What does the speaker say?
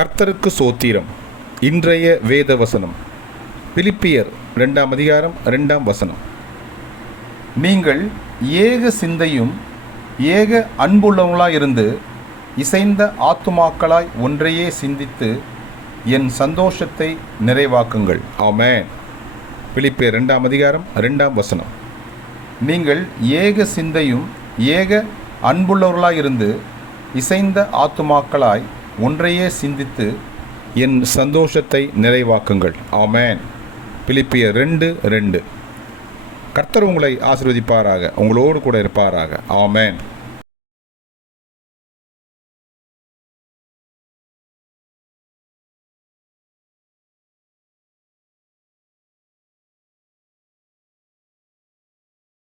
கர்த்தருக்கு சோத்திரம். இன்றைய வேத வசனம் பிலிப்பியர் 2ஆம் அதிகாரம் 2ஆம் வசனம். நீங்கள் ஏக சிந்தையும் ஏக அன்புள்ளவங்களாயிருந்து இசைந்த ஆத்துமாக்களாய் ஒன்றையே சிந்தித்து என் சந்தோஷத்தை நிறைவாக்குங்கள். ஆமென். பிலிப்பியர் 2ஆம் அதிகாரம் 2ஆம் வசனம். நீங்கள் ஏக சிந்தையும் ஏக அன்புள்ளவர்களாயிருந்து இசைந்த ஆத்துமாக்களாய் ஒன்றையே சிந்தித்து என் சந்தோஷத்தை நிறைவாக்குங்கள். ஆமென். பிலிப்பியர் 2:2. கர்த்தர் உங்களை ஆசீர்வதிப்பாராக, உங்களோடு கூட இருப்பாராக. ஆமென்.